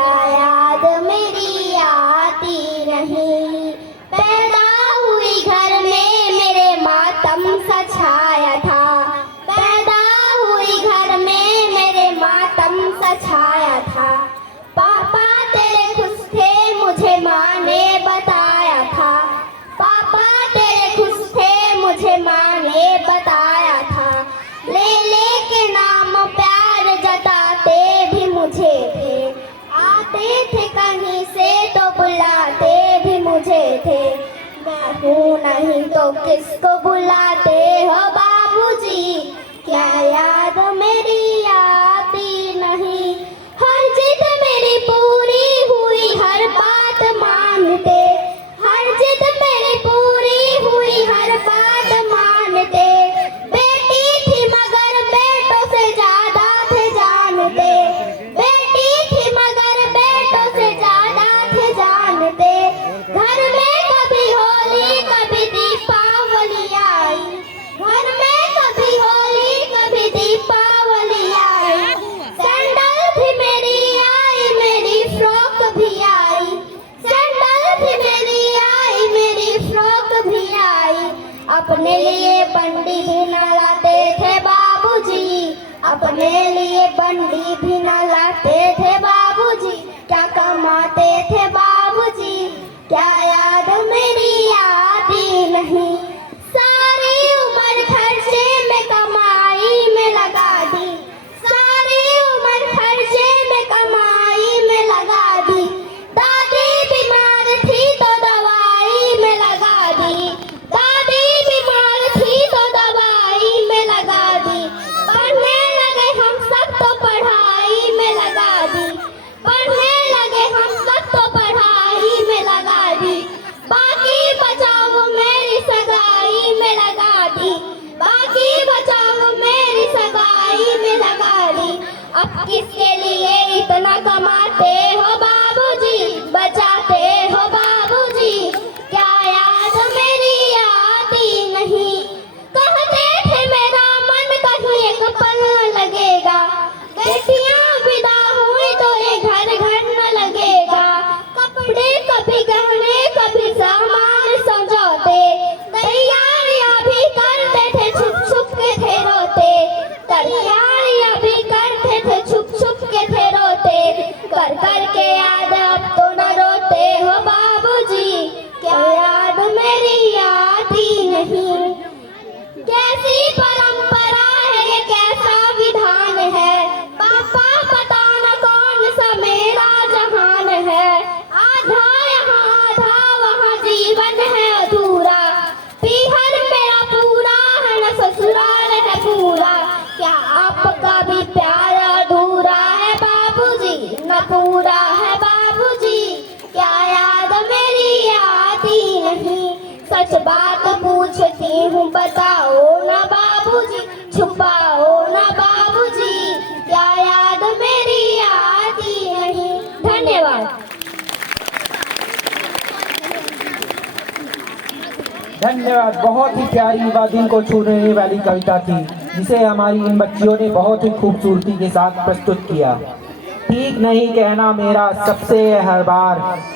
क्या याद मेरी आती नहीं। पैदा हुई घर में मेरे मातम सा छाया था, पैदा हुई घर में मेरे मातम सा छाया था। पापा तेरे खुश थे मुझे माँ ने बताया था, पापा तेरे खुश थे मुझे माँ ने बताया था। ले के नाम प्यार जताते भी मुझे थे, आते थे कहीं से तो बुलाते भी मुझे थे। मैं हूँ नहीं तो किसको बुलाते हो बाबूजी, क्या याद मेरी आती नहीं। हर जिद मेरी पूरी हुई हर बात मानते, हर जिद मेरी पूरी हुई हर बात मानते। बेटी थी मगर बेटों से ज्यादा थे जानते, बेटी थी मगर बेटों से ज्यादा थे जानते। घर में कभी होली कभी दीपावली आई, घर में कभी होली कभी दीपावली आई। सैंडल भी मेरी आई मेरी फ्रॉक भी आई, सैंडल भी मेरी आई मेरी फ्रॉक भी आई। अपने लिए बंडी भी न लाते थे बाबूजी, अपने लिए बंडी भी न लाते थे बाबूजी। क्या कमाते थे बाबूजी, क्या याद मेरी आती नहीं। सारी उम्र खर्चे में कमाई में लगा दी, सारी उम्र खर्चे में कमाई में लगा दी। दादी बीमार थी तो दवाई में लगा दी, दादी बीमार थी तो दवाई में लगा दी। पढ़ने लगे हम सब तो पढ़ाई में लगा दी, पढ़ने लगे हम सब तो पढ़ाई में लगा दी। बाकी बचाओ मेरी सगाई में लगा दी, बाकी बचाओ मेरी सगाई में लगा दी। अब किसके लिए इतना कमाते हो बाबूजी, बचाते हो बाबूजी, क्या याद मेरी आती नहीं। कहते थे मेरा मन कहीं एक पल न लगेगा, बेटियां विदा हुई तो ये घर घर न लगेगा। कपड़े कभी गहने कभी सामान सजाते, तैयारियां भी करते थे छुप छुप के थे रोते, तैयारियां भी करते थे छुप छुप के थे रोते। कर कर के याद अब तो न रोते हो बाबूजी, क्या याद मेरी आती नहीं। कैसी परंपरा है ये कैसा विधान है, पापा पता न कौन सा मेरा जहान है। आधा यहाँ आधा वहाँ जीवन है अधूरा, पीहर मेरा पूरा है न ससुराल है पूरा। क्या आपका भी प्यार अधूरा है बाबूजी, न पूरा है बाबूजी, क्या याद मेरी आती नहीं। सच बात पूछती हूँ बताओ ना बाबूजी, छुपाओ ना बाबूजी, क्या याद मेरी आती नहीं। धन्यवाद। धन्यवाद। बहुत ही प्यारी व दिल को छू लेने वाली कविता थी, जिसे हमारी इन बच्चियों ने बहुत ही खूबसूरती के साथ प्रस्तुत किया। ठीक नहीं कहना मेरा सबसे हर बार,